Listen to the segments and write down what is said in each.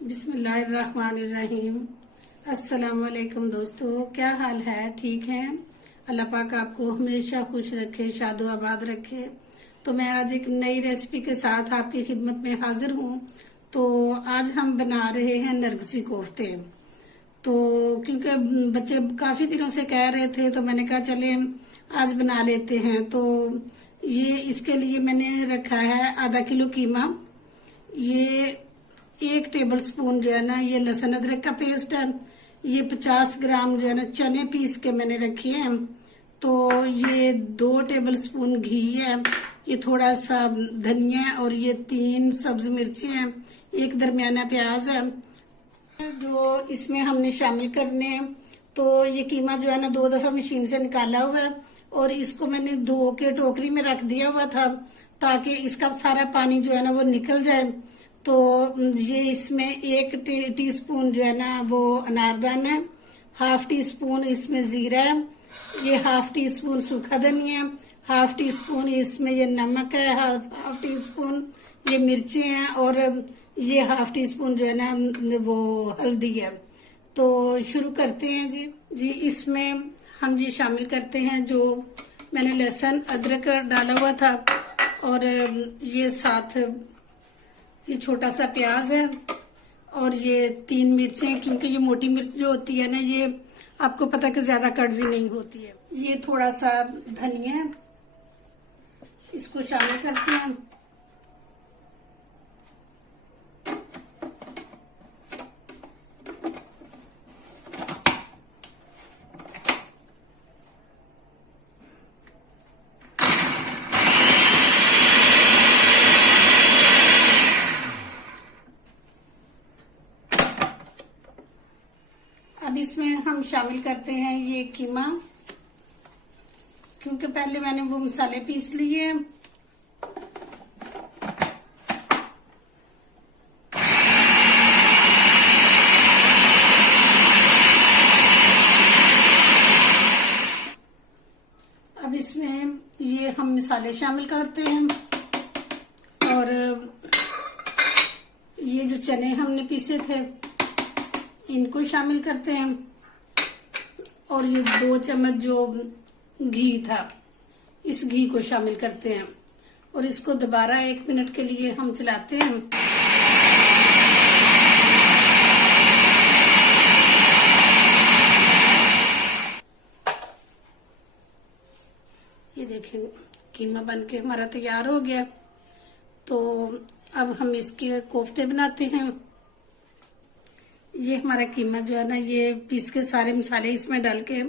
बिस्मिल्लाहिर्रहमानिर्रहीम। अस्सलाम वालेकुम दोस्तों, क्या हाल है? ठीक है? अल्लाह पाक आपको हमेशा खुश रखे, शादो आबाद रखे। तो मैं आज एक नई रेसिपी के साथ आपकी खिदमत में हाजिर हूँ। तो आज हम बना रहे हैं नरगिसी कोफ्ते। तो क्योंकि बच्चे काफी दिनों से कह रहे थे तो मैंने कहा चले आज बना लेते हैं। तो ये इसके लिए मैंने रखा है आधा किलो कीमा। ये 1 टेबल स्पून जो है ना ये लहसुन अदरक का पेस्ट है। ये 50 ग्राम जो है ना चने पीस के मैंने रखे हैं। तो ये 2 टेबल स्पून घी है। ये थोड़ा सा धनिया है और ये 3 सब्ज मिर्ची हैं। एक दरमियाना प्याज है जो इसमें हमने शामिल करने हैं। तो ये कीमा जो है ना 2 दफा मशीन से निकाला हुआ है और इसको मैंने धो के टोकरी में रख दिया हुआ था ताकि इसका सारा पानी जो है ना वो निकल जाए। तो ये इसमें 1 टीस्पून जो है ना वो अनारदाना है, 1/2 टीस्पून इसमें जीरा है, ये 1/2 टीस्पून सूखा धनिया है, 1/2 टीस्पून इसमें ये नमक है, 1/2 टीस्पून ये मिर्ची हैं और ये 1/2 टीस्पून जो है ना वो हल्दी है। तो शुरू करते हैं जी। इसमें हम जी शामिल करते हैं जो मैंने लहसुन अदरक डाला हुआ था और ये साथ ये छोटा सा प्याज है और ये 3 मिर्चें, क्योंकि ये मोटी मिर्च जो होती है ना ये आपको पता कि ज्यादा कड़वी नहीं होती है। ये थोड़ा सा धनिया है, इसको शामिल करते हैं। अब इसमें हम शामिल करते हैं ये कीमा, क्योंकि पहले मैंने वो मसाले पीस लिए। अब इसमें ये हम मसाले शामिल करते हैं और ये जो चने हमने पीसे थे इनको शामिल करते हैं और ये 2 चम्मच जो घी था इस घी को शामिल करते हैं और इसको दोबारा 1 मिनट के लिए हम चलाते हैं। ये देखें कीमा बनके हमारा तैयार हो गया। तो अब हम इसके कोफ्ते बनाते हैं। ये हमारा कीमा जो है ना ये पीस के सारे मसाले इसमें डाल के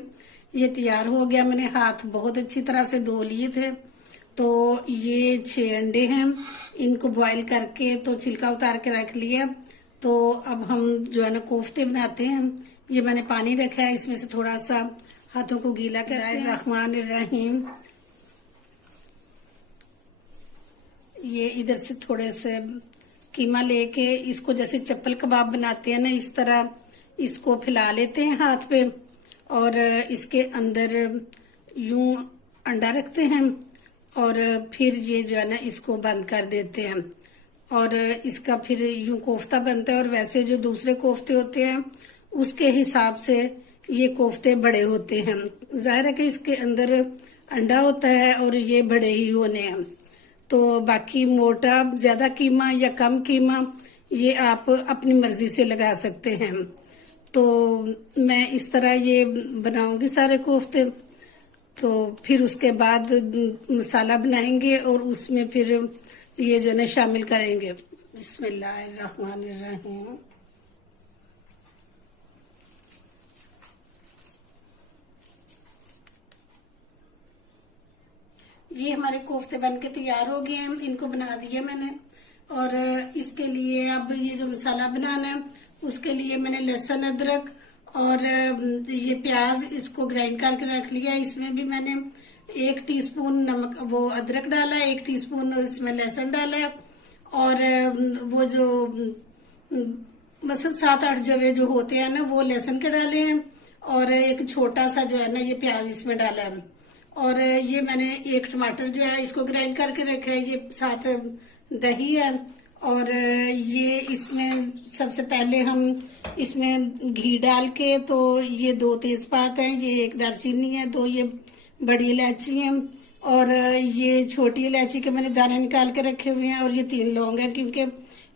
ये तैयार हो गया। मैंने हाथ बहुत अच्छी तरह से धो लिए थे। तो ये 6 अंडे हैं, इनको बॉईल करके तो छिलका उतार के रख लिया। तो अब हम जो है ना कोफ्ते बनाते हैं। ये मैंने पानी रखा है, इसमें से थोड़ा सा हाथों को गीला कराए। रहमानिर्रहीम। ये इधर से थोड़े से कीमा लेके इसको जैसे चप्पल कबाब बनाते हैं ना इस तरह इसको फैला लेते हैं हाथ पे और इसके अंदर यूं अंडा रखते हैं और फिर ये जो है ना इसको बंद कर देते हैं और इसका फिर यूं कोफ्ता बनता है। और वैसे जो दूसरे कोफ्ते होते हैं उसके हिसाब से ये कोफ्ते बड़े होते हैं। जाहिर है कि इसके अंदर अंडा होता है और ये बड़े ही होने हैं। तो बाकी मोटा ज्यादा कीमा या कम कीमा ये आप अपनी मर्जी से लगा सकते हैं। तो मैं इस तरह ये बनाऊंगी सारे कोफ्ते। तो फिर उसके बाद मसाला बनाएंगे और उसमें फिर ये जो है ना शामिल करेंगे। बिस्मिल्लाहिर्रहमानिर्रहीम। ये हमारे कोफ्ते बन के तैयार हो गए हैं, इनको बना दिया मैंने। और इसके लिए अब ये जो मसाला बनाना है उसके लिए मैंने लहसुन अदरक और ये प्याज इसको ग्राइंड करके रख लिया। इसमें भी मैंने 1 टीस्पून नमक वो अदरक डाला है, 1 टीस्पून इसमें लहसुन डाला है और वो जो बस 7-8 जवे जो होते हैं ना वो लहसुन के डाले हैं और एक छोटा सा जो है ना ये प्याज इसमें डाला है। और ये मैंने 1 टमाटर जो है इसको ग्राइंड करके रखा है। ये साथ दही है और ये इसमें सबसे पहले हम इसमें घी डाल के, तो ये 2 तेजपात हैं, ये 1 दालचीनी है, 2 ये बड़ी इलायची हैं और ये छोटी इलायची के मैंने दाने निकाल के रखे हुए हैं और ये 3 लौंग हैं, क्योंकि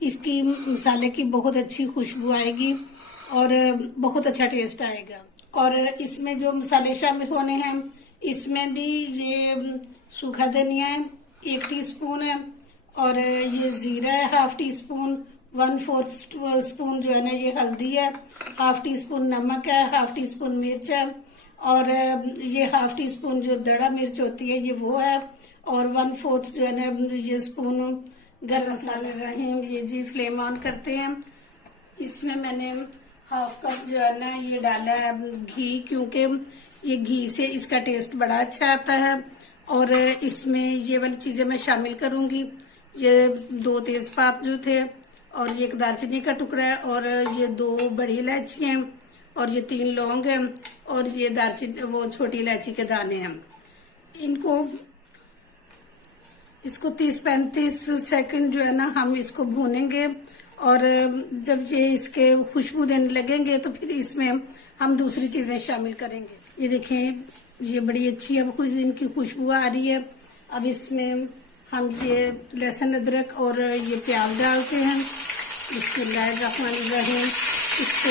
इसकी मसाले की बहुत अच्छी खुशबू आएगी और बहुत अच्छा टेस्ट आएगा। और इसमें जो मसाले शामिल होने हैं, इसमें भी ये सूखा धनिया है 1 टीस्पून है और ये जीरा है 1/2 टीस्पून, 1/4 स्पून जो है ना ये हल्दी है, 1/2 टीस्पून नमक है, 1/2 टीस्पून मिर्च है और ये 1/2 टीस्पून जो दड़ा मिर्च होती है ये वो है और 1/4 जो है ना ये स्पून गरम मसाला रहे। ये जी फ्लेम ऑन करते हैं। इसमें मैंने 1/2 कप जो है ना ये डाला है घी, क्योंकि ये घी से इसका टेस्ट बड़ा अच्छा आता है। और इसमें ये वाली चीजें मैं शामिल करूंगी, ये 2 तेजपात जो थे और ये 1 दालचीनी का टुकड़ा है और ये 2 बड़ी इलायची हैं और ये 3 लौंग हैं और ये दालचीनी वो छोटी इलायची के दाने हैं। इसको 30-35 सेकंड जो है ना हम इसको भूनेंगे और जब ये इसके खुशबू देने लगेंगे तो फिर इसमें हम दूसरी चीजें शामिल करेंगे। ये देखें, ये बड़ी अच्छी अब कुछ दिन की खुशबू आ रही है। अब इसमें हम ये लहसुन अदरक और ये प्याज डालते हैं। बिस्मिल्लाहिर्रहमानिर्रहीम। इसको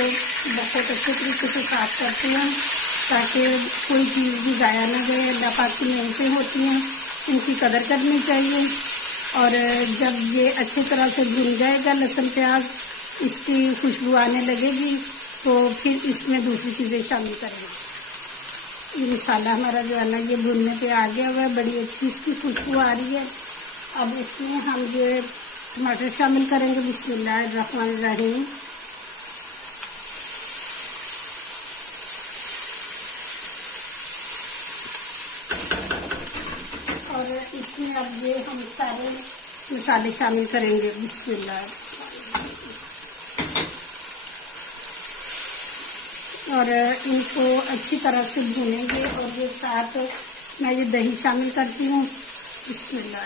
बहुत अच्छे तरीके से साफ करते हैं ताकि कोई चीज भी जाया ना जाए। अल्लाह पाक की नेमतें होती हैं, इनकी कदर करनी चाहिए। और जब ये अच्छी तरह से भुन जाएगा लहसुन प्याज, इसकी खुशबू आने लगेगी तो फिर इसमें दूसरी चीजें शामिल करेंगे। ये मसाला हमारा जो है ना ये भुनने पे आ गया हुआ है, बड़ी अच्छी इसकी खुशबू आ रही है। अब इसमें हम ये टमाटर शामिल करेंगे। बिस्मिल्लाहिर्रहमानिर्रहीम। और इसमें अब ये हम सारे मसाले शामिल करेंगे। बिस्मिल्लाह। और इनको अच्छी तरह से भूनेंगे और ये साथ मैं ये दही शामिल करती हूँ। बिस्मिल्लाह।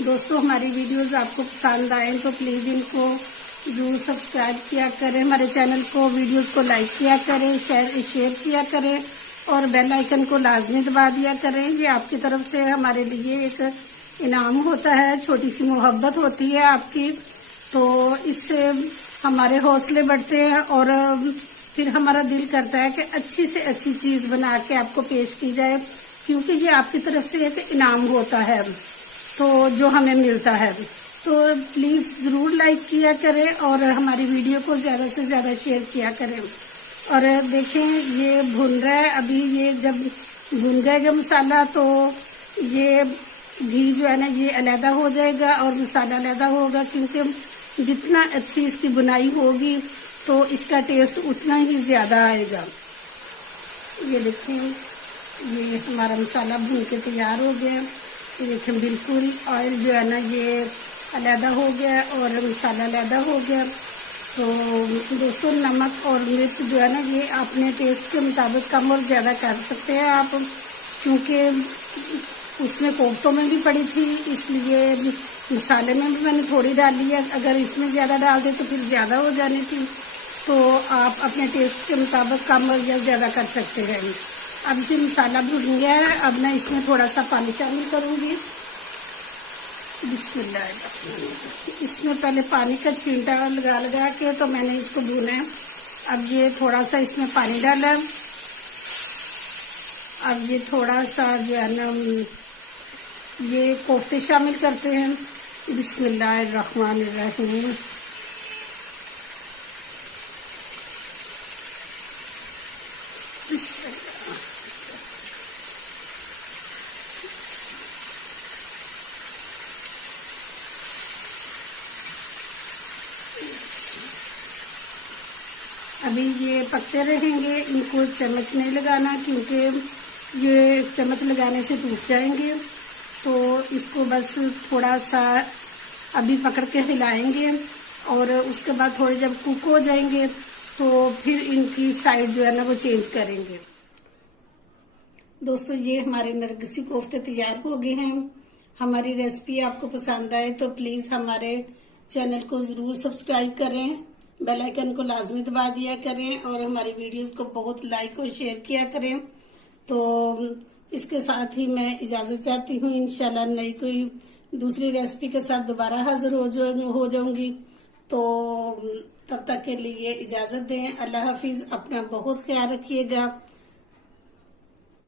दोस्तों, हमारी वीडियोस आपको पसंद आए तो प्लीज इनको जरूर सब्सक्राइब किया करें, हमारे चैनल को, वीडियोस को लाइक किया करें, शेयर किया करें और बेल आइकन को लाजमी दबा दिया करें। ये आपकी तरफ से हमारे लिए एक इनाम होता है, छोटी सी मोहब्बत होती है आपकी, तो इससे हमारे हौसले बढ़ते हैं और फिर हमारा दिल करता है कि अच्छी से अच्छी चीज बना के आपको पेश की जाए, क्योंकि ये आपकी तरफ से एक इनाम होता है तो जो हमें मिलता है। तो प्लीज जरूर लाइक किया करें और हमारी वीडियो को ज्यादा से ज्यादा शेयर किया करें। और देखें, ये भुन रहा है। अभी ये जब भुन जाएगा मसाला तो ये घी जो है ना ये अलग हो जाएगा और मसाला अलग होगा, क्योंकि जितना अच्छी इसकी बुनाई होगी तो इसका टेस्ट उतना ही ज्यादा आएगा। ये देखें, ये हमारा मसाला भून के तैयार हो गया। ये देखें, बिल्कुल ऑयल जो है ना ये अलग हो गया और मसाला अलग हो गया। तो दोस्तों, नमक और मिर्च जो है ना ये अपने टेस्ट के मुताबिक कम और ज़्यादा कर सकते हैं आप, क्योंकि उसमें कोफ्तों में भी पड़ी थी, इसलिए मसाले में भी मैंने थोड़ी डाली है। अगर इसमें ज़्यादा डाल दे तो फिर ज़्यादा हो जानी थी, तो आप अपने टेस्ट के मुताबिक कम और या ज़्यादा कर सकते हैं। अब ये मसाला भुन गया है, अब मैं इसमें थोड़ा सा पानी शामिल करूँगी। बिस्मिल्लाह। इसमें पहले पानी का छींटा लगा के तो मैंने इसको भूना है। अब ये थोड़ा सा इसमें पानी डाला। अब ये थोड़ा सा जो है ना ये कोफ्ते शामिल करते हैं। बिस्मिल्लाहिर्रहमानिर्रहीम। अभी ये पकते रहेंगे, इनको चम्मच नहीं लगाना, क्योंकि ये चम्मच लगाने से टूट जाएंगे। तो इसको बस थोड़ा सा अभी पकड़ के हिलाएंगे और उसके बाद थोड़े जब कुक हो जाएंगे तो फिर इनकी साइड जो है ना वो चेंज करेंगे। दोस्तों, ये हमारे नरगिसी कोफ्ते तैयार हो गए हैं हमारी रेसिपी आपको पसंद आए तो प्लीज हमारे चैनल को जरूर सब्सक्राइब करें, बेल आइकन को लाजमी दबा दिया करें और हमारी वीडियोस को बहुत लाइक और शेयर किया करें। तो इसके साथ ही मैं इजाजत चाहती हूँ। इंशाल्लाह नई कोई दूसरी रेसिपी के साथ दोबारा हाजिर हो जाऊंगी। तो तब तक के लिए इजाजत दें। अल्लाह हाफिज। अपना बहुत ख्याल रखिएगा।